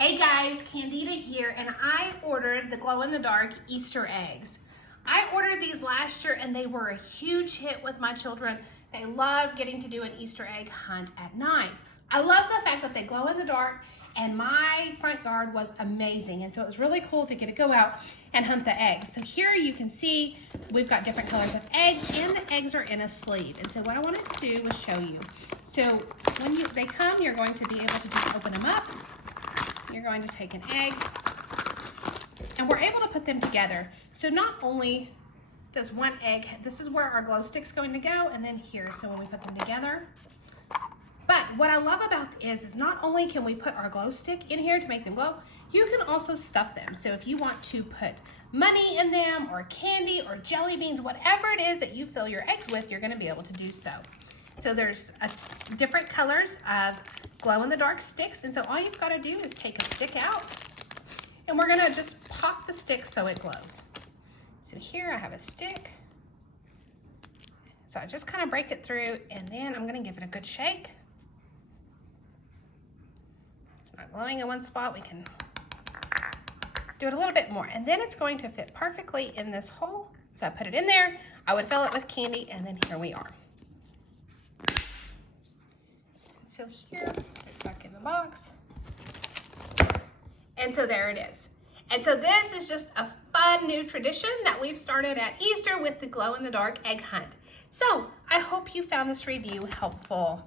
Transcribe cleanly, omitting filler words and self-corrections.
Hey guys, Candida here, and I ordered the glow-in-the-dark Easter eggs. I ordered these last year and they were a huge hit with my children. They love getting to do an Easter egg hunt at night. I love the fact that they glow in the dark, and my front yard was amazing, and so it was really cool to get to go out and hunt the eggs. So here you can see we've got different colors of eggs, and the eggs are in a sleeve. And so what I wanted to do was show you. So when they come, you're going to be able to just open them up. You're going to take an egg, and we're able to put them together. So not only does one egg, this is where our glow stick's going to go, and then here, so when we put them together. But what I love about is not only can we put our glow stick in here to make them glow, you can also stuff them. So if you want to put money in them, or candy, or jelly beans, whatever it is that you fill your eggs with, you're gonna be able to do so. So there's different colors of glow-in-the-dark sticks, and so all you've got to do is take a stick out, and we're gonna just pop the stick so it glows. So here I have a stick, so I just kind of break it through, and then I'm gonna give it a good shake. It's not glowing in one spot, we can do it a little bit more, and then it's going to fit perfectly in this hole. So I put it in there, I would fill it with candy, and then here we are. So here, it's back in the box. And so there it is. And so this is just a fun new tradition that we've started at Easter with the glow-in-the-dark egg hunt. So I hope you found this review helpful.